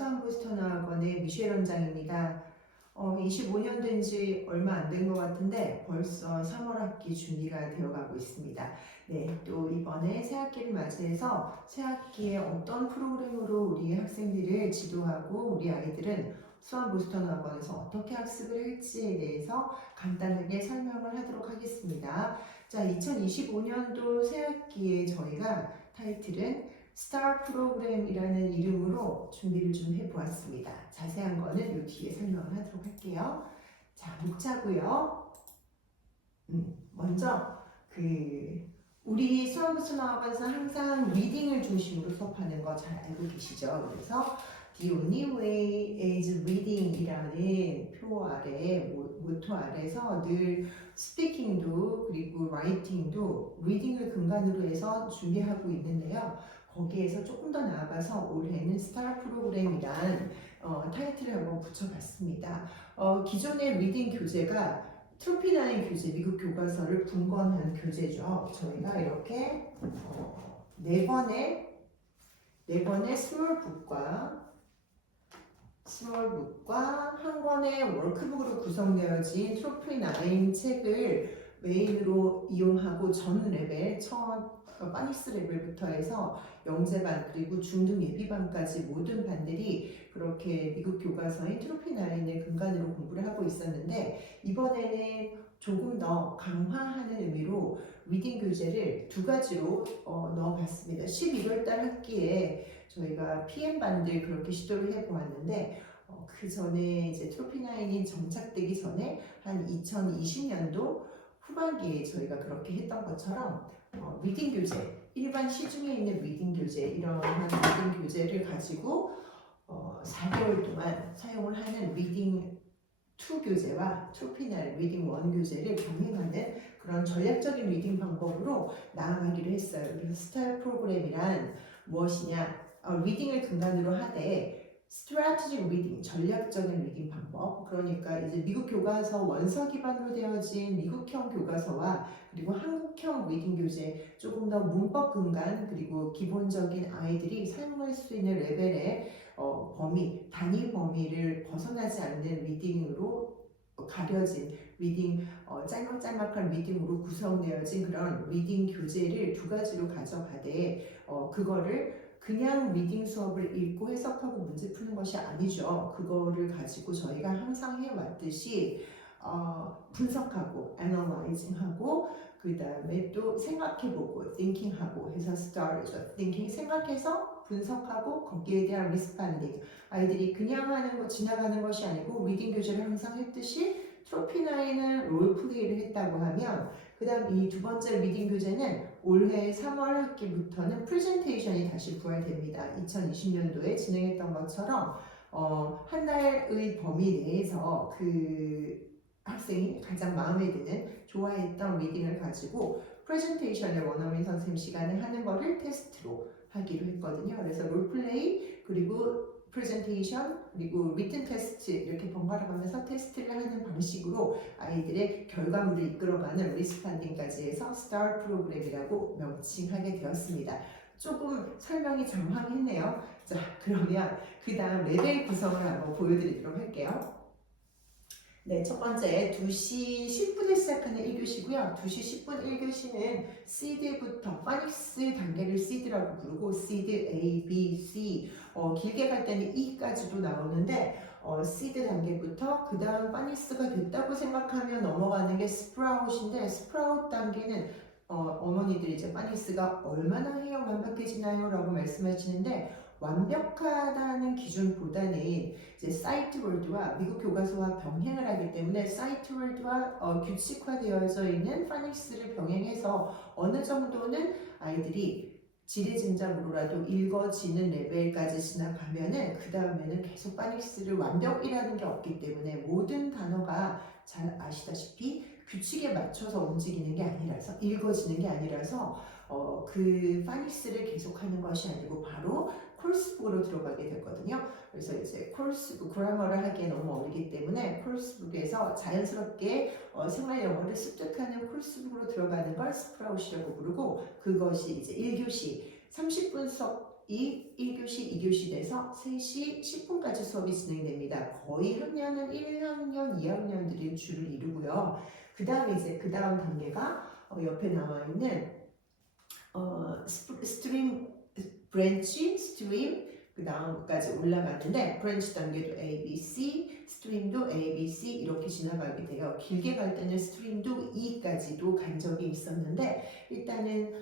수험부스터학원의 미셸 원장입니다. 25년 된 지 얼마 안 된 것 같은데 벌써 3월 학기 준비가 되어가고 있습니다. 네, 또 이번에 새학기를 맞이해서 새학기에 어떤 프로그램으로 우리 학생들을 지도하고 우리 아이들은 수험부스터학원에서 어떻게 학습을 할지에 대해서 간단하게 설명을 하도록 하겠습니다. 자, 2025년도 새학기에 저희가 타이틀은 스타 프로그램이라는 이름으로 준비를 좀 해보았습니다. 자세한 거는 이 뒤에 설명을 하도록 할게요. 자, 목차고요. 먼저 우리 수험부스터학원에서 항상 리딩을 중심으로 수업하는 거 잘 알고 계시죠? 그래서 The only way is reading이라는 표 아래, 모토 아래서 늘 스피킹도 그리고 라이팅도 리딩을 근간으로 해서 준비하고 있는데요. 거기에서 조금 더 나아가서 올해는 스타 프로그램이란 타이틀을 한번 붙여봤습니다. 기존의 리딩 교재가 트로피9 교재, 미국 교과서를 분권한 교재죠. 저희가 이렇게 네 권의 스몰북과 한 권의 워크북으로 구성되어진 트로피9 책을 메인으로 이용하고 전 레벨, 빠니스 레벨부터 해서 영재반 그리고 중등 예비반까지 모든 반들이 그렇게 미국 교과서인 트로피9을 근간으로 공부를 하고 있었는데 이번에는 조금 더 강화하는 의미로 리딩 교재를 두 가지로 넣어봤습니다. 12월 달 학기에 저희가 PM반들 그렇게 시도를 해보았는데 그 전에 이제 트로피9이 정착되기 전에 한 2020년도 후반기에 저희가 그렇게 했던 것처럼 리딩 교재, 일반 시중에 있는 리딩 교재, 이러한 리딩 교재를 가지고 4개월 동안 사용을 하는 리딩 2 교재와 트로피9 리딩 1 교재를 병행하는 그런 전략적인 리딩 방법으로 나아가기로 했어요. 그래서 스타 프로그램이란 무엇이냐? 리딩을 근간으로 하되 strategic reading, 전략적인 리딩 방법, 그러니까 이제 미국 교과서 원서 기반으로 되어진 미국형 교과서와 그리고 한국형 리딩 교재, 조금 더 문법 근간 그리고 기본적인 아이들이 사용할 수 있는 레벨의 단위 범위를 벗어나지 않는 리딩으로 가려진 리딩, 짤막짤막한 리딩으로 구성되어진 그런 리딩 교재를 두 가지로 가져가되 그거를 그냥 리딩 수업을 읽고 해석하고 문제 푸는 것이 아니죠. 그거를 가지고 저희가 항상 해왔듯이 분석하고, analyzing하고, 그 다음에 또 생각해보고, thinking하고 해서 start죠. thinking, 생각해서 분석하고 거기에 대한 responding. 아이들이 그냥 하는 거, 지나가는 것이 아니고 리딩 교재를 항상 했듯이 트로피9은 롤플레이를 했다고 하면 그 다음 이 두 번째 리딩 교재는 올해 3월 학기부터는 프레젠테이션이 다시 부활됩니다. 2020년도에 진행했던 것처럼 한 달의 범위 내에서 그 학생이 가장 마음에 드는 좋아했던 리딩을 가지고 프레젠테이션을 원어민 선생님 시간에 하는 거를 테스트로 하기로 했거든요. 그래서 롤플레이 그리고 프레젠테이션 그리고 리튼 테스트 이렇게 번갈아 가면서 테스트를 하는 방식으로 아이들의 결과물을 이끌어가는 리스판딩까지 해서 스타 프로그램이라고 명칭하게 되었습니다. 조금 설명이 장황했네요. 자, 그러면 그 다음 레벨 구성을 한번 보여드리도록 할게요. 네, 첫 번째 2시 10분에 시작하는 1교시고요. 2시 10분 1교시는 시드부터 파닉스 단계를 시드라고 부르고 시드 A, B, C 길게 갈 때는 E까지도 나오는데 시드 단계부터 그 다음 파닉스가 됐다고 생각하면 넘어가는 게 스프라웃인데 스프라웃 단계는 어머니들이 이제 파닉스가 얼마나 해야 완벽해지나요? 라고 말씀하시는데 완벽하다는 기준보다는 이제 사이트월드와 미국 교과서와 병행을 하기 때문에 사이트월드와 규칙화되어져 있는 파닉스를 병행해서 어느 정도는 아이들이 지레짐작으로라도 읽어지는 레벨까지 진학하면은 그 다음에는 계속 파닉스를 완벽이라는 게 없기 때문에 모든 단어가 잘 아시다시피 규칙에 맞춰서 움직이는 게 아니라서 읽어지는 게 아니라서 그 파닉스를 계속하는 것이 아니고 바로 콜스북으로 들어가게 됐거든요. 그래서 이제 콜스북, 그라머를 하기에 너무 어리기 때문에 콜스북에서 자연스럽게 생활 영어를 습득하는 콜스북으로 들어가는 걸 스프라웃이라고 부르고 그것이 이제 1교시 30분 수업 1교시, 2교시 돼서 3시 10분까지 수업이 진행됩니다. 거의 학년은 1학년, 2학년들이 주를 이루고요. 그 다음에 이제 그 다음 단계가 옆에 나와 있는 스트림, 브랜치, 스트림, 그 다음까지 올라가는데 브랜치 단계도 A, B, C, 스트림도 A, B, C 이렇게 지나가게 돼요. 길게 갈 때는 스트림도 E까지도 간 적이 있었는데 일단은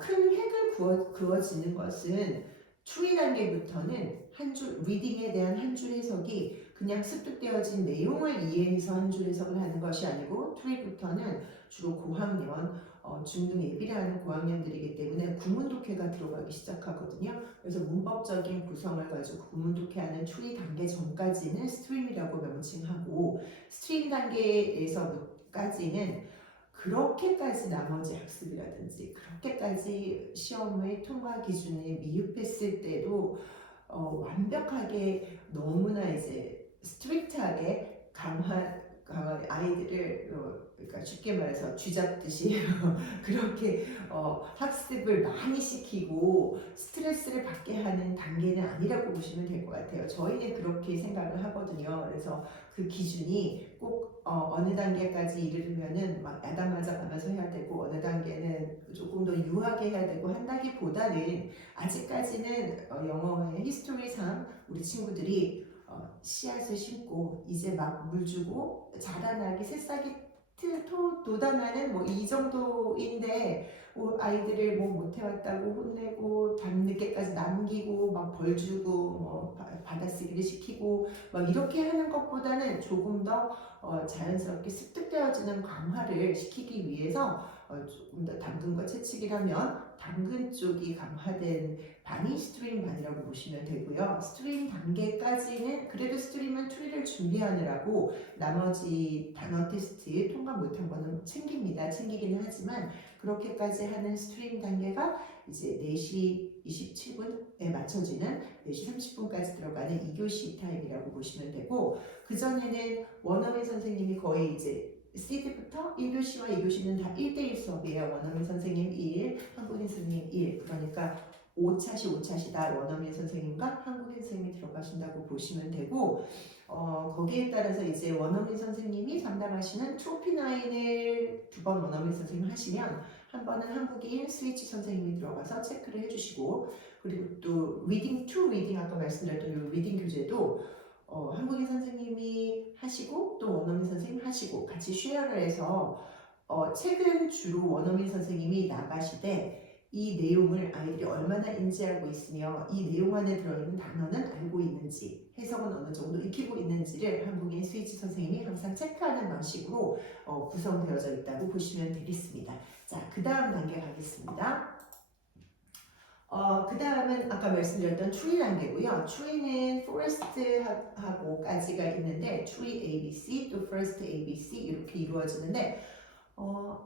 큰 획을 그어지는 것은 트리 단계부터는 한 줄 리딩에 대한 한 줄 해석이 그냥 습득되어진 내용을 이해해서 한 줄 해석을 하는 것이 아니고 트리부터는 주로 고학년 중등 예비라는 고학년들이기 때문에 구문 독해가 들어가기 시작하거든요. 그래서 문법적인 구성을 가지고 구문 독해하는 트리 단계 전까지는 스트림이라고 명칭하고 스트림 단계에서까지는 그렇게까지 나머지 학습이라든지 그렇게까지 시험의 통과 기준이 미흡했을 때도 완벽하게 너무나 이제 스트릭트하게 강한 아이들을 그러니까 쉽게 말해서 쥐잡듯이 그렇게 학습을 많이 시키고 스트레스를 받게 하는 단계는 아니라고 보시면 될 것 같아요. 저희는 그렇게 생각을 하거든요. 그래서 그 기준이 꼭 어느 단계까지 이르면은 막 야단맞아 가면서 해야 되고 어느 단계는 조금 더 유하게 해야 되고 한다기보다는 아직까지는 영어의 히스토리상 우리 친구들이 씨앗을 심고 이제 막 물 주고 자라나기 새싹이 돋아나는 뭐 이 정도인데 아이들을 뭐 못해왔다고 혼내고 밤늦게까지 남기고 막 벌 주고 뭐 받아쓰기를 시키고 막 이렇게 하는 것보다는 조금 더 자연스럽게 습득되어지는 강화를 시키기 위해서 조금 더 당근과 채찍이라면 당근 쪽이 강화된 반이 스트림 반이라고 보시면 되고요. 스트림 단계까지는 그래도 스트림은 트리를 준비하느라고 나머지 단어 테스트 통과 못한 거는 챙기기는 하지만 그렇게까지 하는 스트림 단계가 이제 4시 27분에 맞춰지는 4시 30분까지 들어가는 2교시 타임이라고 보시면 되고 그 전에는 원어민 선생님이 거의 이제 시드부터 1교시와 2교시는 다 1대1 수업이에요. 원어민 선생님 1, 한국인 선생님 1. 그러니까 5차시다. 원어민 선생님과 한국인 선생님이 들어가신다고 보시면 되고 거기에 따라서 이제 원어민 선생님이 상담하시는 트로피9을 2번 원어민 선생님 하시면 한 번은 한국인 스위치 선생님이 들어가서 체크를 해주시고 그리고 또 리딩 투 리딩 아까 말씀드렸던 이 리딩 교재도 한국인 선생님이 하시고 또 원어민 선생님 하시고 같이 쉐어를 해서 책은 주로 원어민 선생님이 나가시되 이 내용을 아이들이 얼마나 인지하고 있으며 이 내용 안에 들어있는 단어는 알고 있는지 해석은 어느 정도 익히고 있는지를 한국인 스위치 선생님이 항상 체크하는 방식으로 구성되어져 있다고 보시면 되겠습니다. 자, 그 다음 단계 가겠습니다. 그 다음은 아까 말씀드렸던 트리 단계고요. 트리는 forest하고까지가 있는데 트리 ABC 또 first ABC 이렇게 이루어지는데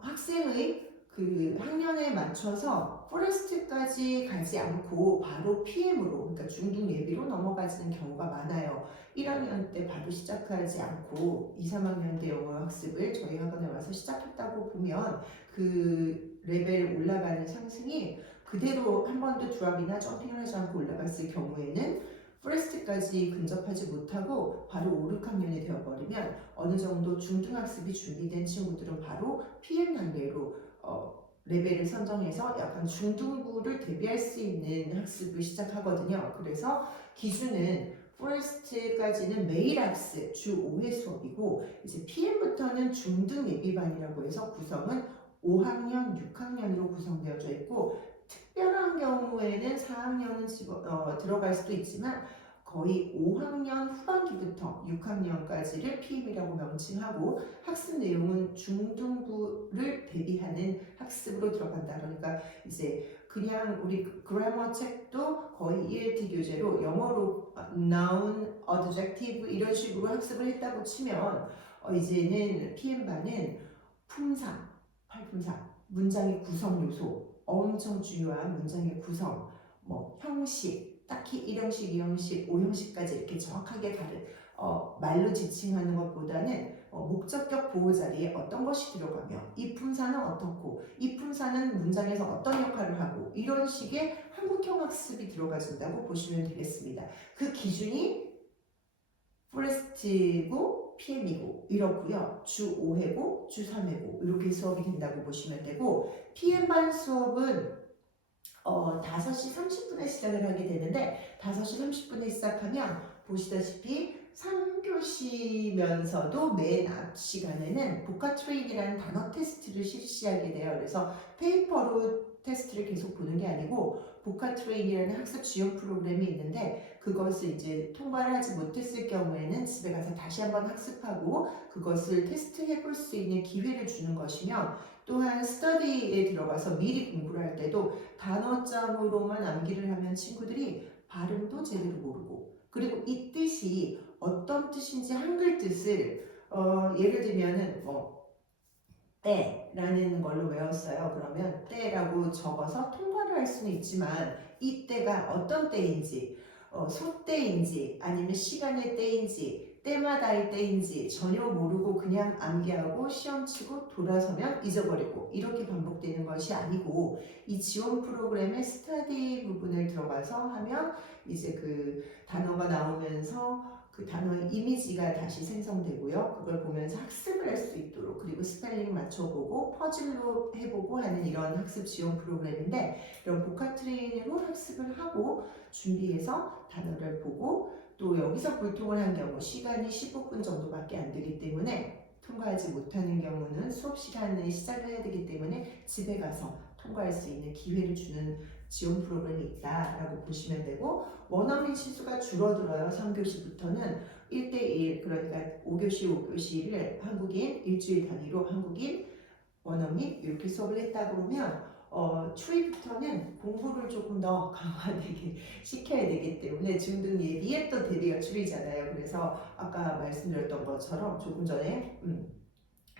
학생의 그 학년에 맞춰서 포레스트까지 가지 않고 바로 PM으로 그러니까 중등 예비로 넘어가지는 경우가 많아요. 1학년 때 바로 시작하지 않고 2, 3학년 때 영어 학습을 저희 학원에 와서 시작했다고 보면 그 레벨 올라가는 상승이 그대로 한 번도 드랍이나 점핑을 하지 않고 올라갔을 경우에는 포레스트까지 근접하지 못하고 바로 5, 6학년이 되어버리면 어느 정도 중등학습이 준비된 친구들은 바로 PM 단계로 레벨을 선정해서 약간 중등부를 대비할 수 있는 학습을 시작하거든요. 그래서 기준은 포레스트까지는 매일 학습 주 5회 수업이고 이제 PM부터는 중등 예비반이라고 해서 구성은 5학년, 6학년으로 구성되어져 있고 특별한 경우에는 4학년은 들어갈 수도 있지만 거의 5학년 후반기부터 6학년까지를 PM이라고 명칭하고 학습 내용은 중등부를 대비하는 학습으로 들어간다. 그러니까 이제 그냥 우리 그래머 책도 거의 ELT 교재로 영어로 noun, adjective 이런 식으로 학습을 했다고 치면 이제는 PM반은 품사, 팔품사, 문장의 구성 요소 엄청 중요한 문장의 구성, 뭐 형식, 딱히 1형식, 2형식, 5형식까지 이렇게 정확하게 말로 지칭하는 것보다는 목적격 보호 자리에 어떤 것이 들어가며 이 품사는 어떻고 이 품사는 문장에서 어떤 역할을 하고 이런 식의 한국형 학습이 들어가준다고 보시면 되겠습니다. 그 기준이 포레스트고 PM이고 이렇고요. 주 5회고 주 3회고 이렇게 수업이 된다고 보시면 되고, PM반 수업은 5시 30분에 시작을 하게 되는데 5시 30분에 시작하면 보시다시피 3교시면서도 맨 앞 시간에는 보카트레인이라는 단어 테스트를 실시하게 돼요. 그래서 페이퍼로 테스트를 계속 보는 게 아니고 보카트레인이라는 학습 지원 프로그램이 있는데, 그것을 이제 통과를 하지 못했을 경우에는 집에 가서 다시 한번 학습하고 그것을 테스트해 볼 수 있는 기회를 주는 것이며, 또한 스터디에 들어가서 미리 공부를 할 때도 단어장으로만 암기를 하면 친구들이 발음도 제대로 모르고, 그리고 이 뜻이 어떤 뜻인지 한글 뜻을 예를 들면은 때라는 걸로 외웠어요. 그러면 때라고 적어서 통과를 할 수는 있지만 이 때가 어떤 때인지, 소때인지 아니면 시간의 때인지 때마다의 때인지 전혀 모르고 그냥 암기하고 시험 치고 돌아서면 잊어버리고 이렇게 반복되는 것이 아니고, 이 지원 프로그램의 스터디 부분을 들어가서 하면 이제 그 단어가 나오면서 그 단어의 이미지가 다시 생성되고요. 그걸 보면서 학습을 할 수 있도록, 그리고 스펠링 맞춰보고 퍼즐로 해보고 하는 이런 학습 지원 프로그램인데, 이런 보카 트레이닝으로 학습을 하고 준비해서 단어를 보고, 또 여기서 불통을 한 경우 시간이 15분 정도밖에 안 되기 때문에 통과하지 못하는 경우는 수업 시간에 시작을 해야 되기 때문에 집에 가서 통과할 수 있는 기회를 주는 지원 프로그램이 있다라고 보시면 되고, 원어민 시수가 줄어들어요. 3교시부터는 1대1, 그러니까 5교시를 한국인, 일주일 단위로 한국인, 원어민 이렇게 수업을 했다 그러면 추리부터는 공부를 조금 더 강화되게 시켜야 되기 때문에 중등 예비에 또 대비가 추리잖아요. 그래서 아까 말씀드렸던 것처럼, 조금 전에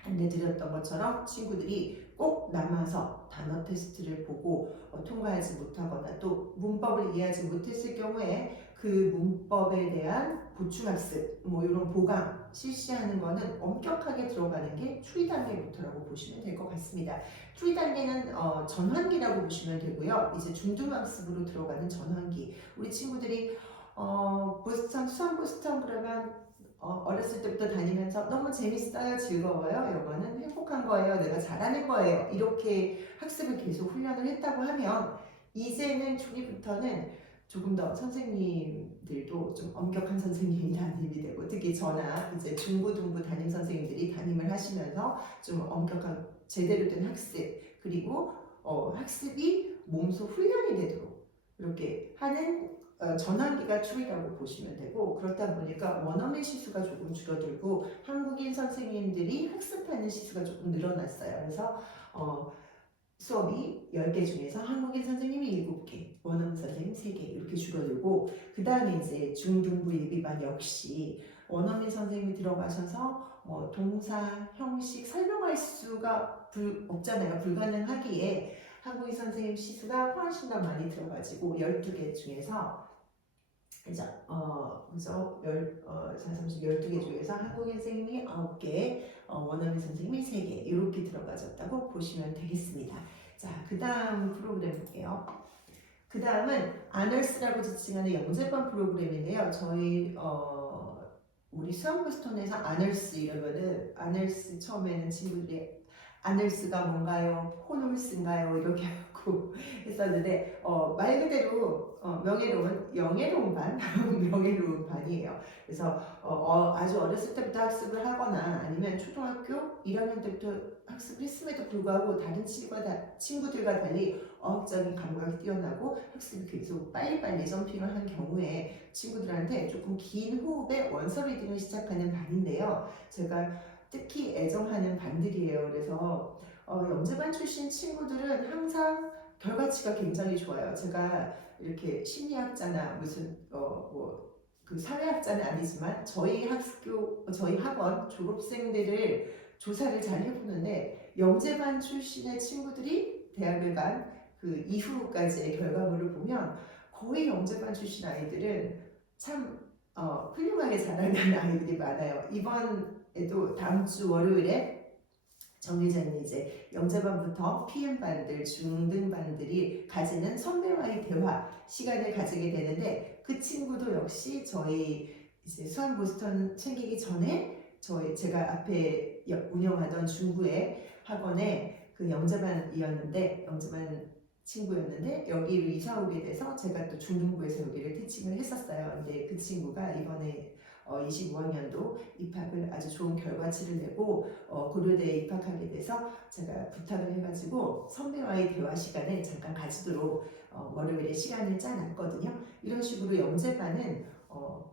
안내드렸던 것처럼 친구들이 꼭 남아서 단어 테스트를 보고 통과하지 못하거나 또 문법을 이해하지 못했을 경우에 그 문법에 대한 보충학습, 뭐 이런 보강 실시하는 거는 엄격하게 들어가는 게 추리 단계부터라고 보시면 될 것 같습니다. 추리 단계는 전환기라고 보시면 되고요. 이제 중등학습으로 들어가는 전환기. 우리 친구들이 보스턴, 수학 보스턴 그러면 어렸을 때부터 다니면서 너무 재밌어요, 즐거워요, 영어는 행복한 거예요, 내가 잘하는 거예요, 이렇게 학습을 계속 훈련을 했다고 하면 이제는 초기부터는 조금 더 선생님들도 좀 엄격한 선생님이 담임이 되고, 특히 저나 이제 중고등부 담임 선생님들이 담임을 하시면서 좀 엄격한 제대로 된 학습, 그리고 학습이 몸소 훈련이 되도록 이렇게 하는 전환기가 추이라고 보시면 되고, 그렇다 보니까 원어민 시수가 조금 줄어들고 한국인 선생님들이 학습하는 시수가 조금 늘어났어요. 그래서 수업이 10개 중에서 한국인 선생님이 7개, 원어민 선생님 3개 이렇게 줄어들고, 그 다음에 이제 중등부 예비반 역시 원어민 선생님이 들어가셔서 동사, 형식 설명할 수가 없잖아요. 불가능하기에 한국인 선생님 시수가 훨씬 더 많이 들어가지고 12개 중에서 그죠? 그래서 12개 중에서 한국인 선생님이 9개, 원어민 선생님이 3개 이렇게 들어가졌다고 보시면 되겠습니다. 자, 그 다음 프로그램 볼게요. 그 다음은 아널스라고 지칭하는 영재반 프로그램인데요. 저희 우리 수험보스턴에서 아널스 이러면은, 아널스 처음에는 친구들이 아널스가 뭔가요? 호놀스인가요? 이렇게 하고 했었는데 말 그대로 영예로운 반, 명예로운 반이에요. 그래서 아주 어렸을 때부터 학습을 하거나 아니면 초등학교 1학년 때부터 학습을 했음에도 불구하고 다른 친구들과 달리 어학적인 감각이 뛰어나고 학습이 계속 빨리빨리 점핑을 한 경우에 친구들한테 조금 긴 호흡에 원서 리딩을 시작하는 반인데요. 제가 특히 애정하는 반들이에요. 그래서 영재반 출신 친구들은 항상 결과치가 굉장히 좋아요. 제가 이렇게 심리학자나 무슨 그 사회학자는 아니지만 저희 학원 졸업생들을 조사를 잘 해보는데, 영재반 출신의 친구들이 대학을 간 그 이후까지의 결과물을 보면 거의 영재반 출신 아이들은 참 훌륭하게 자라는 아이들이 많아요. 이번에도 다음 주 월요일에 정해져 있는 이제 영재반부터 PM반들, 중등반들이 가지는 선배와의 대화 시간을 가지게 되는데 그 친구도 역시 저희 이제 수학 보스턴 챙기기 전에 제가 앞에 운영하던 중구의 학원에 그 영재반이었는데 영재반 친구였는데 여기로 이사 오게 돼서 제가 또 중등부에서 여기를 티칭을 했었어요. 근데 그 친구가 이번에 25학년도 입학을 아주 좋은 결과치를 내고 고려대에 입학하게 돼서 제가 부탁을 해가지고 선배와의 대화 시간을 잠깐 가지도록 월요일에 시간을 짜놨거든요. 이런 식으로 영재반은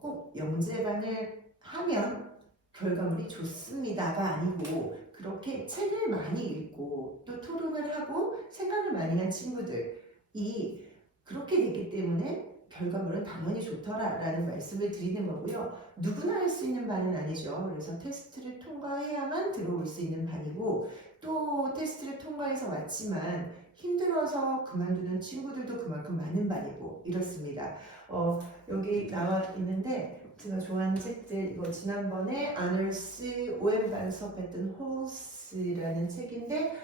꼭 영재반을 하면 결과물이 좋습니다가 아니고 그렇게 책을 많이 읽고 또 토론을 하고 생각을 많이 한 친구들이 그렇게 됐기 때문에 결과물은 당연히 좋더라라는 말씀을 드리는 거고요. 누구나 할 수 있는 반은 아니죠. 그래서 테스트를 통과해야만 들어올 수 있는 반이고 또 테스트를 통과해서 왔지만 힘들어서 그만두는 친구들도 그만큼 많은 반이고 이렇습니다. 여기 나와 있는데 제가 좋아하는 책들 이거 지난번에 아널스 OM반 수업했던 홀스라는 책인데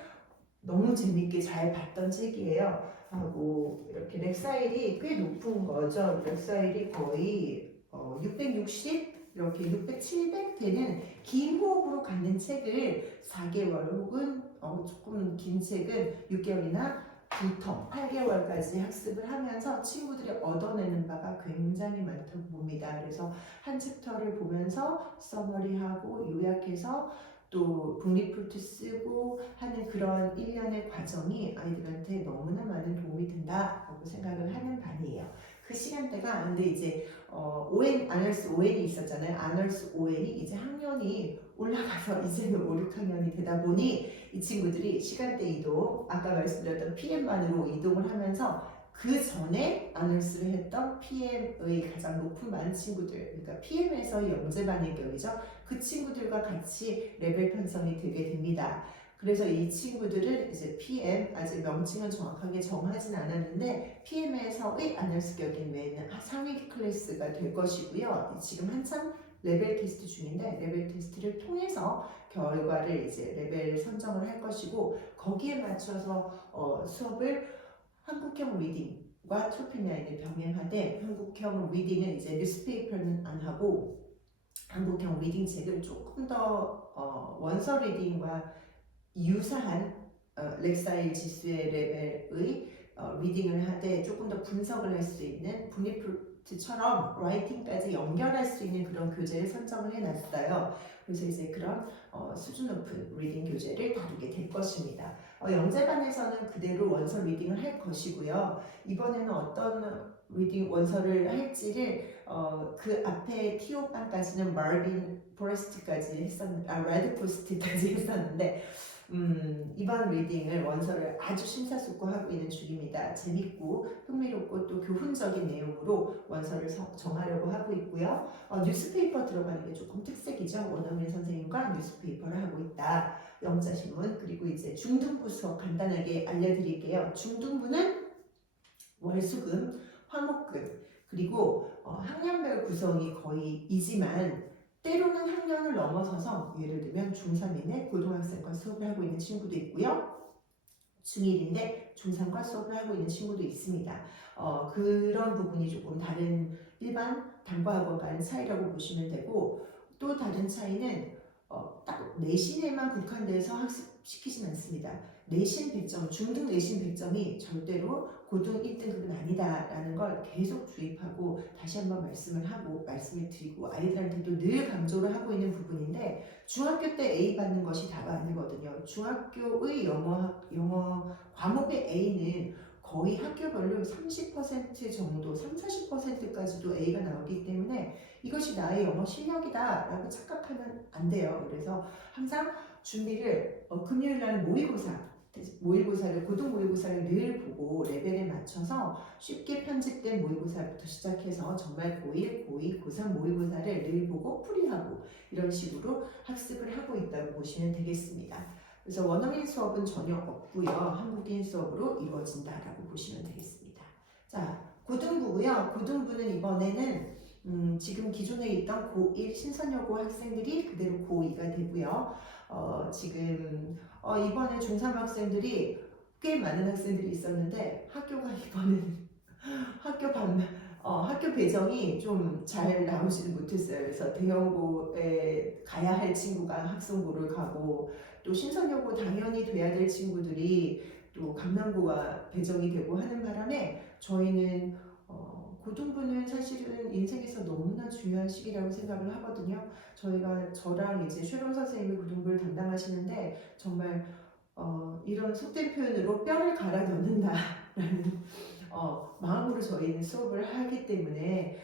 너무 재밌게 잘 봤던 책이에요. 하고 이렇게 렉사일이 꽤 높은 거죠. 렉사일이 거의 660 이렇게 600, 700 되는 긴 호흡으로 갖는 책을 4개월 혹은 조금 긴 책은 6개월이나 2텀, 8개월까지 학습을 하면서 친구들이 얻어내는 바가 굉장히 많다고 봅니다. 그래서 한 챕터를 보면서 서머리하고 요약해서 또 국립풀트 쓰고 하는 그런 일련의 과정이 아이들한테 너무나 많은 도움이 된다고 생각을 하는 반이에요. 그 시간대가 근데 이제 ON, 아널스 ON이 있었잖아요. 아널스 ON이 이제 학년이 올라가서 이제는 5, 6학년이 되다 보니 이 친구들이 시간대 이동, 아까 말씀드렸던 PM반으로 이동을 하면서 그 전에 아널스를 했던 PM의 가장 높은 반 친구들, 그러니까 PM에서 영재반의 경우죠. 그 친구들과 같이 레벨 편성이 되게 됩니다. 그래서 이 친구들은 이제 PM, 아직 명칭은 정확하게 정하진 않았는데 PM에서의 아널스 격인 외에는 상위 클래스가 될 것이고요. 지금 한참 레벨 테스트 중인데 레벨 테스트를 통해서 결과를 이제 레벨 선정을 할 것이고 거기에 맞춰서 수업을 한국형 리딩과 트로피9을 병행하되 한국형 리딩은 이제 뉴스페이퍼는 안 하고 한국형 리딩 책을 조금 더 원서 리딩과 유사한 렉사일 지수의 레벨의 리딩을 하되 조금 더 분석을 할 수 있는 분리프트처럼 라이팅까지 연결할 수 있는 그런 교재를 선정을 해놨어요. 그래서 이제 그런 수준 높은 리딩 교재를 다루게 될 것입니다. 영재반에서는 그대로 원서 리딩을 할 것이고요. 이번에는 어떤 리딩 원서를 할지를 그 앞에 TO반까지는 마빈 포레스트까지 레드포스트까지 했었는데 이번 리딩을 원서를 아주 심사숙고하고 있는 중입니다. 재밌고 흥미롭고 또 교훈적인 내용으로 원서를 정하려고 하고 있고요. 뉴스페이퍼 들어가는 게 조금 특색이죠. 원어민 선생님과 뉴스페이퍼를 하고 있다. 영자신문 그리고 이제 중등부 수업 간단하게 알려드릴게요. 중등부는 월수금, 화목금 그리고 학년별 구성이 거의 이지만 때로는 학년을 넘어서서 예를 들면 중3인데 고등학생과 수업을 하고 있는 친구도 있고요. 중1인데 중3과 수업을 하고 있는 친구도 있습니다. 그런 부분이 조금 다른 일반 단과학원과는 차이라고 보시면 되고 또 다른 차이는 딱 내신에만 국한돼서 학습시키진 않습니다. 내신 100점, 중등 내신 100점이 절대로 고등 1등급은 아니다라는 걸 계속 주입하고 다시 한번 말씀을 드리고 아이들한테도 늘 강조를 하고 있는 부분인데 중학교 때 A 받는 것이 다가 아니거든요. 중학교의 영어 과목의 A는 거의 학교별로 30% 정도, 30-40%까지도 A가 나오기 때문에 이것이 나의 영어 실력이다라고 착각하면 안 돼요. 그래서 항상 준비를 금요일 날 모의고사를 고등 모의고사를 늘 보고 레벨에 맞춰서 쉽게 편집된 모의고사부터 시작해서 정말 고1, 고2, 고3 모의고사를 늘 보고 풀이하고 이런 식으로 학습을 하고 있다고 보시면 되겠습니다. 그래서 원어민 수업은 전혀 없고요. 한국인 수업으로 이루어진다라고 보시면 되겠습니다. 자, 고등부고요. 고등부는 이번에는 지금 기존에 있던 고1 신선여고 학생들이 그대로 고2가 되고요. 지금 이번에 중3 학생들이 꽤 많은 학생들이 있었는데 학교가 이번에는 학교 반 학교 배정이 좀 잘 나오지는 못했어요. 그래서 대형고에 가야 할 친구가 학성고를 가고 또 신선여고 당연히 돼야 될 친구들이 또 강남고가 배정이 되고 하는 바람에 저희는 고등부는 사실은 인생에서 너무나 중요한 시기라고 생각을 하거든요. 저랑 이제 쉐론 선생님이 고등부를 담당하시는데 정말 이런 속된 표현으로 뼈를 갈아 넣는다라는 마음으로 저희는 수업을 하기 때문에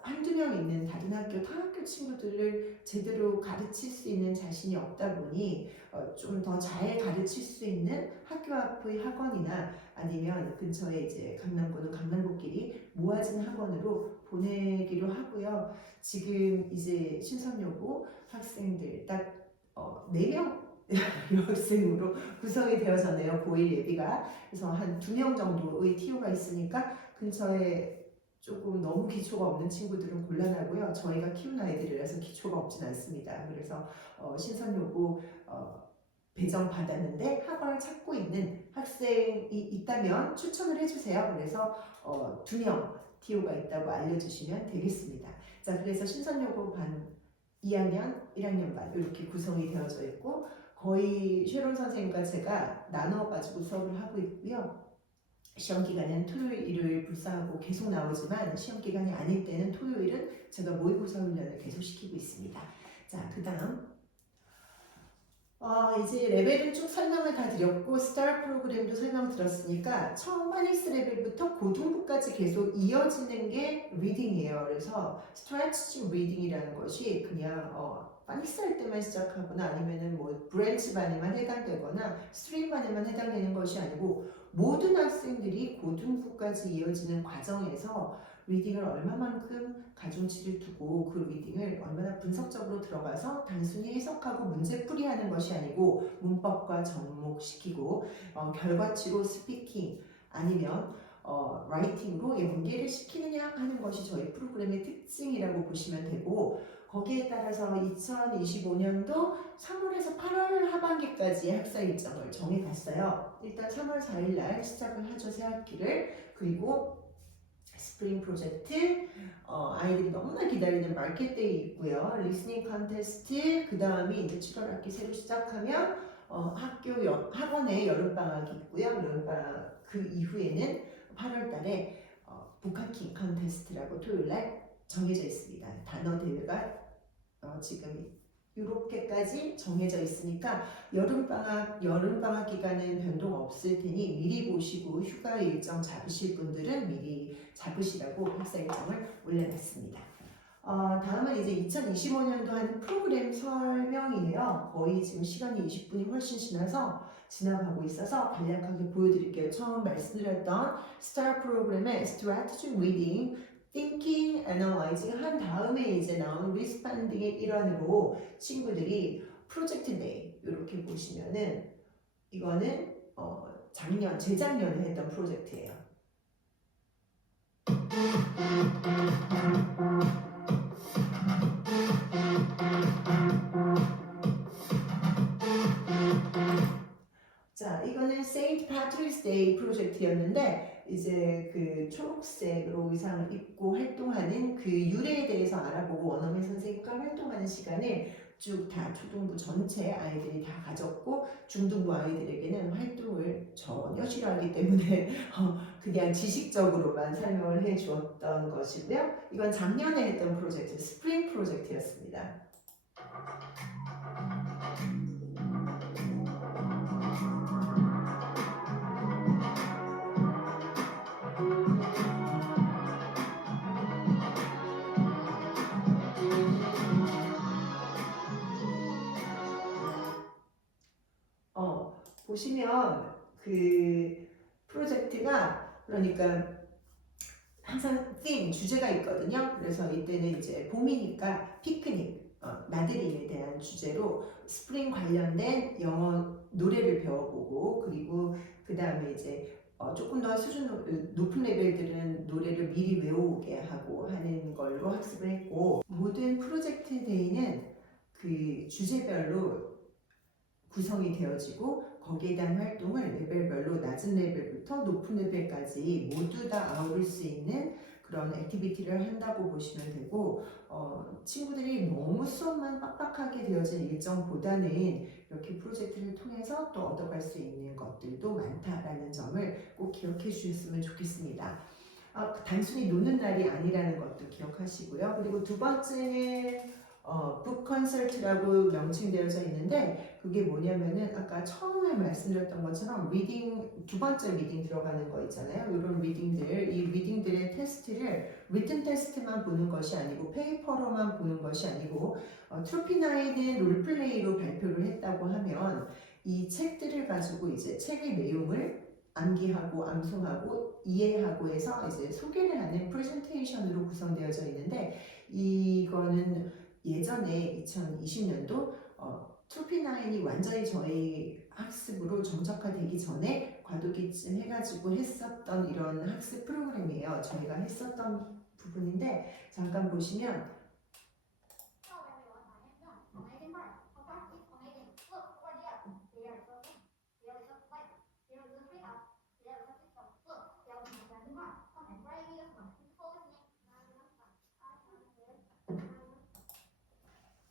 한두 명 있는 다른 학교, 타 학교 친구들을 제대로 가르칠 수 있는 자신이 없다 보니 좀 더 잘 가르칠 수 있는 학교 앞의 학원이나 아니면 근처에 이제 강남고는 강남고끼리 모아진 학원으로 보내기로 하고요. 지금 이제 신선여고 학생들 딱 4명 여학생으로 구성이 되어졌네요. 고1 예비가. 그래서 한 2명 정도의 TU가 있으니까 근처에 조금 너무 기초가 없는 친구들은 곤란하고요. 저희가 키운 아이들이라서 기초가 없진 않습니다. 그래서 신선여고 배정 받았는데 학원을 찾고 있는 학생이 있다면 추천을 해주세요. 그래서 2명 TU가 있다고 알려주시면 되겠습니다. 자, 그래서 신선여고 반 2학년, 1학년 반 이렇게 구성이 되어져 있고 거의 쉐론 선생님과 제가 나눠가지고 수업을 하고 있고요. 시험 기간은 토요일, 일요일 불사하고 계속 나오지만 시험 기간이 아닐 때는 토요일은 제가 모의고사 훈련을 계속 시키고 있습니다. 자, 그 다음 이제 레벨은 쭉 설명을 다 드렸고 스타 프로그램도 설명드렸으니까 처음 파닉스 레벨부터 고등부까지 계속 이어지는 게 리딩이에요. 그래서 스트레치징 리딩이라는 것이 그냥 파닉스 할 때만 시작하거나 아니면은 뭐 브랜치 반에만 해당되거나 스트림 반에만 해당되는 것이 아니고 모든 학생들이 고등부까지 이어지는 과정에서 리딩을 얼마만큼 가중치를 두고 그 리딩을 얼마나 분석적으로 들어가서 단순히 해석하고 문제풀이하는 것이 아니고 문법과 접목시키고 결과치로 스피킹 아니면 라이팅으로 연계를 시키느냐 하는 것이 저희 프로그램의 특징이라고 보시면 되고 거기에 따라서 2025년도 3월에서 8월 하반기까지 학사 일정을 정해봤어요. 일단 3월 4일 날 시작을 하죠, 새 학기를. 그리고 스프링 프로젝트, 아이들이 너무나 기다리는 마켓데이 있고요. 리스닝 컨테스트, 그 다음에 이제 7월 학기 새로 시작하면 학원에 여름방학이 있고요. 여름방학 그 이후에는 8월 달에 북하킹 컨테스트라고 토요일날 정해져 있습니다. 단어 대회가 지금 이렇게까지 정해져 있으니까 여름방학 기간은 변동 없을 테니 미리 보시고 휴가 일정 잡으실 분들은 미리 잡으시라고 학사 일정을 올려놨습니다. 다음은 이제 2025년도 하는 프로그램 설명이에요. 거의 지금 시간이 20분이 훨씬 지나가고 있어서 간략하게 보여드릴게요. 처음 말씀드렸던 스타 프로그램의 Strategy Reading, Thinking, Analyzing 한 다음에 이제 나온 Responding의 일환으로 친구들이 프로젝트 데이 이렇게 보시면은 이거는 재작년에 했던 프로젝트예요. 자, 이거는 Saint Patrick's Day 프로젝트였는데 이제 그 초록색으로 의상을 입고 활동하는 그 유래에 대해서 알아보고 원어민 선생님과 활동하는 시간을 쭉 다 초등부 전체 아이들이 다 가졌고 중등부 아이들에게는 활동을 전혀 싫어하기 때문에 그냥 지식적으로만 설명을 해 주었던 것이고요. 이건 작년에 했던 프로젝트, 스프링 프로젝트였습니다. 보시면 그 프로젝트가 그러니까 항상 주제가 있거든요. 그래서 이때는 이제 봄이니까 피크닉, 나들이에 대한 주제로 스프링 관련된 영어 노래를 배워보고 그리고 그 다음에 이제 조금 더 수준 높은 레벨들은 노래를 미리 외우게 하고 하는 걸로 학습을 했고, 모든 프로젝트 데이는 그 주제별로 구성이 되어지고 거기에 대한 활동을 레벨별로 낮은 레벨부터 높은 레벨까지 모두 다 아우를 수 있는 그런 액티비티를 한다고 보시면 되고, 친구들이 너무 수업만 빡빡하게 되어진 일정보다는 이렇게 프로젝트를 통해서 또 얻어갈 수 있는 것들도 많다라는 점을 꼭 기억해 주셨으면 좋겠습니다. 단순히 노는 날이 아니라는 것도 기억하시고요. 그리고 두 번째는 북 컨설트라고 명칭되어져 있는데, 그게 뭐냐면은 아까 처음에 말씀드렸던 것처럼 두 번째 리딩 들어가는 거 있잖아요. 이런 리딩들, 이 리딩들의 테스트를 리튼 테스트만 보는 것이 아니고 페이퍼로만 보는 것이 아니고, 트로피9은 롤플레이로 발표를 했다고 하면 이 책들을 가지고 이제 책의 내용을 암기하고 암송하고 이해하고 해서 이제 소개를 하는 프레젠테이션으로 구성되어져 있는데, 이거는 예전에 2020년도 트로피9이 완전히 저희 학습으로 정착화되기 전에 과도기쯤 해가지고 했었던 이런 학습 프로그램이에요. 저희가 했었던 부분인데, 잠깐 보시면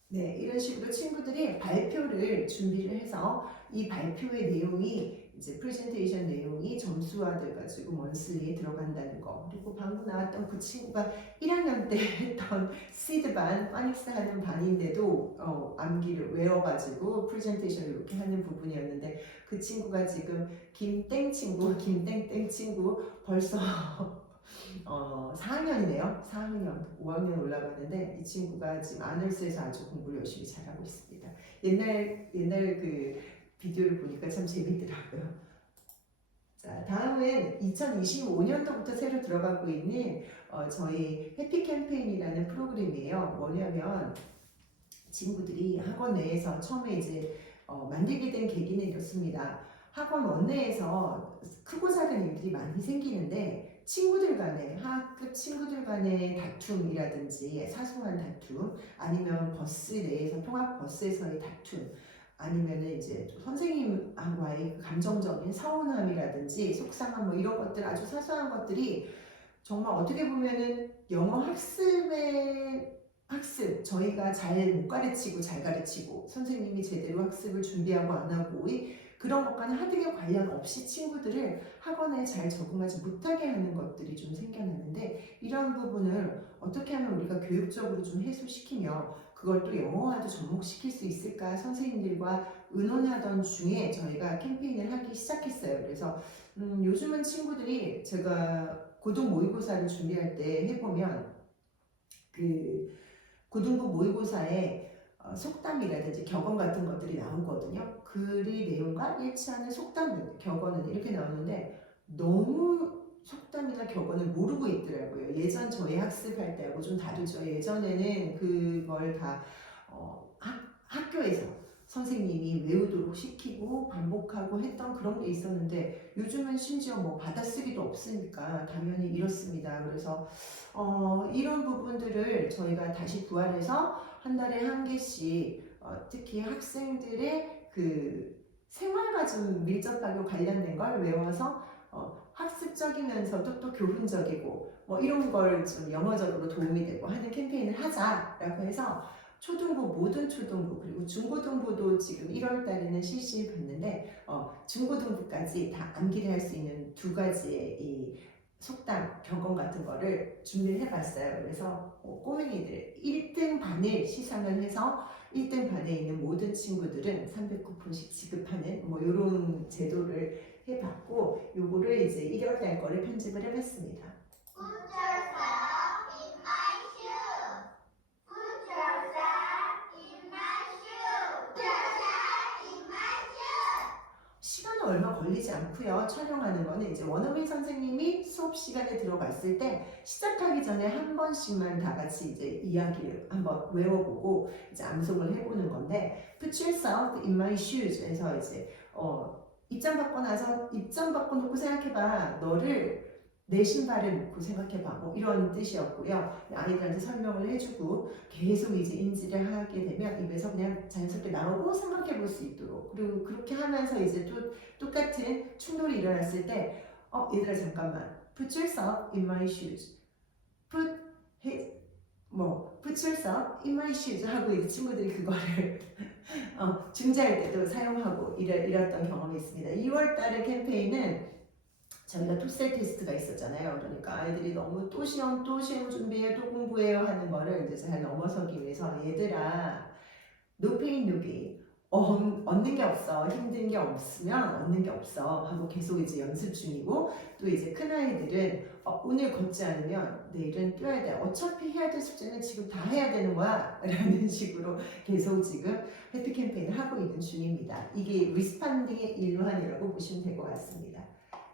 네, 이런 식으로 친구들이 발표를 준비를 해서 이 발표의 내용이 이제 프레젠테이션 내용이 점수화돼 가지고 먼슬리에 들어간다는 거. 그리고 방금 나왔던 그 친구가 1학년 때 했던 시드반, 파닉스 하는 반인데도 암기를 외워가지고 프레젠테이션을 이렇게 하는 부분이었는데, 그 친구가 지금 김땡 친구 벌써 4학년이네요. 4학년, 5학년 올라가는데 이 친구가 지금 아널스에서 아주 공부를 열심히 잘하고 있습니다. 옛날 그 비디오를 보니까 참 재밌더라고요. 자, 다음은 2025년도부터 새로 들어가고 있는 저희 해피 캠페인이라는 프로그램이에요. 뭐냐면 친구들이 학원 내에서 처음에 이제 만들게 된 계기는 이렇습니다. 학원 원내에서 크고 작은 일들이 많이 생기는데, 친구들 간의 학급 친구들 간의 다툼이라든지 사소한 다툼, 아니면 버스 내에서 통학 버스에서의 다툼, 아니면은 이제 선생님과의 감정적인 서운함이라든지 속상함, 뭐 이런 것들, 아주 사소한 것들이 정말 어떻게 보면은 영어 학습, 저희가 잘 못 가르치고 잘 가르치고 선생님이 제대로 학습을 준비하고 안 하고 그런 것과는 하등의 관련 없이 친구들을 학원에 잘 적응하지 못하게 하는 것들이 좀 생겨나는데, 이런 부분을 어떻게 하면 우리가 교육적으로 좀 해소시키며 그걸 또 영어화도 접목시킬 수 있을까 선생님들과 의논하던 중에 저희가 캠페인을 하기 시작했어요. 그래서 요즘은 친구들이 제가 고등 모의고사를 준비할 때 해보면 그 고등부 모의고사에 속담이라든지 격언 같은 것들이 나오거든요. 글의 내용과 일치하는 속담, 격언은 이렇게 나오는데 너무 속담이나 격언을 모르고 있더라고요. 예전 저희 학습할 때하고 좀 다르죠. 예전에는 그걸 다 학교에서 선생님이 외우도록 시키고 반복하고 했던 그런 게 있었는데, 요즘은 심지어 뭐 받아쓰기도 없으니까 당연히 이렇습니다. 그래서 이런 부분들을 저희가 다시 부활해서 한 달에 한 개씩 특히 학생들의 그 생활과 좀 밀접하게 관련된 걸 외워서 학습적이면서도 또 교훈적이고 뭐 이런 걸 좀 영어적으로 도움이 되고 하는 캠페인을 하자라고 해서 모든 초등부 그리고 중고등부도 지금 1월 달에는 실시를 받는데, 중고등부까지 다 암기를 할 수 있는 두 가지의 이 속담, 격언 같은 거를 준비를 해봤어요. 그래서 꼬맹이들 1등 반을 시상을 해서 1등 반에 있는 모든 친구들은 300쿠폰씩 지급하는 뭐 이런 제도를 해봤고, 요거를 이제 1월 달 거를 편집을 해봤습니다. 시간은 얼마 걸리지 않고요. 촬영하는 거는 이제 원어민 선생님이 수업 시간에 들어갔을 때 시작하기 전에 한 번씩만 다 같이 이제 이야기를 한번 외워보고 이제 암송을 해보는 건데, Put yourself in my shoes에서 이제 입장 받고 놓고 생각해봐. 너를 내 신발을 놓고 생각해봐 뭐 이런 뜻이었고요. 아이들한테 설명을 해주고 계속 이제 인지를 하게 되면 입에서 그냥 자연스럽게 나오고 생각해 볼 수 있도록 그리고 그렇게 하면서 이제 또 똑같은 충돌이 일어났을 때 얘들아 잠깐만 put yourself in my shoes put his put yourself in my shoes 하고 이제 친구들이 그거를 중재할 때도 사용하고 이랬던 경험이 있습니다. 2월 달의 캠페인은 저희가 토셀 테스트가 있었잖아요. 그러니까 아이들이 너무 또 시험 준비해요 또 공부해요 하는 거를 이제 잘 넘어서기 위해서 얘들아 no pain no gain 얻는 게 없어 힘든 게 없으면 얻는 게 없어 하고 계속 이제 연습 중이고 또 이제 큰 아이들은 오늘 걷지 않으면 내일은 뛰어야 돼 어차피 해야 될 숙제는 지금 다 해야 되는 거야 라는 식으로 계속 지금 해피 캠페인을 하고 있는 중입니다. 이게 리스판딩의 일환이라고 보시면 될 것 같습니다.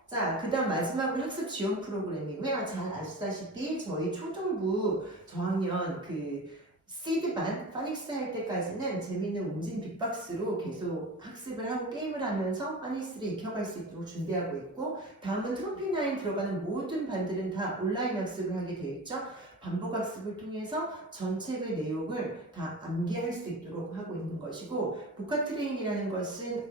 자, 그 다음 마지막으로 학습 지원 프로그램이고요. 잘 아시다시피 저희 초등부 저학년 그 시드반, 파닉스 할 때까지는 재미있는 웅진 빅박스로 계속 학습을 하고 게임을 하면서 파닉스를 익혀갈 수 있도록 준비하고 있고 다음은 트로피9 들어가는 모든 반들은 다 온라인 학습을 하게 되어 있죠. 반복 학습을 통해서 전책의 내용을 다 암기할 수 있도록 하고 있는 것이고 복화 트레인이라는 것은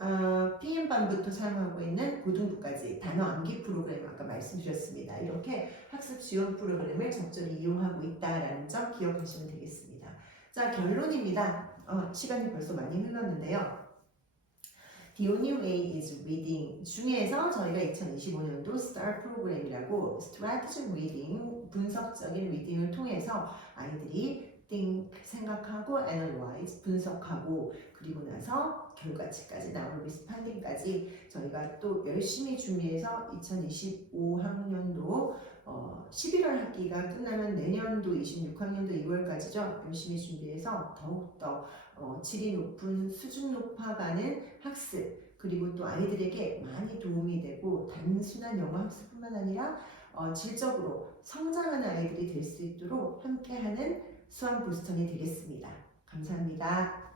PM반부터 사용하고 있는 고등부까지 단어 암기 프로그램 아까 말씀드렸습니다. 이렇게 학습 지원 프로그램을 적절히 이용하고 있다는 점 기억하시면 되겠습니다. 자 결론입니다. 시간이 벌써 많이 흘렀는데요. The only way is reading 중에서 저희가 2025년도 STAR 프로그램이라고 Strategic Reading, 분석적인 리딩을 통해서 아이들이 think, 생각하고 analyze, 분석하고 그리고 나서 결과치까지 나오는 리스판딩까지 저희가 또 열심히 준비해서 2025학년도 11월 학기가 끝나면 내년도 26학년도 2월까지죠. 열심히 준비해서 더욱더 질이 높은 수준 높아가는 학습 그리고 또 아이들에게 많이 도움이 되고 단순한 영어 학습뿐만 아니라 질적으로 성장하는 아이들이 될 수 있도록 함께하는 수학 보스턴이 되겠습니다. 감사합니다.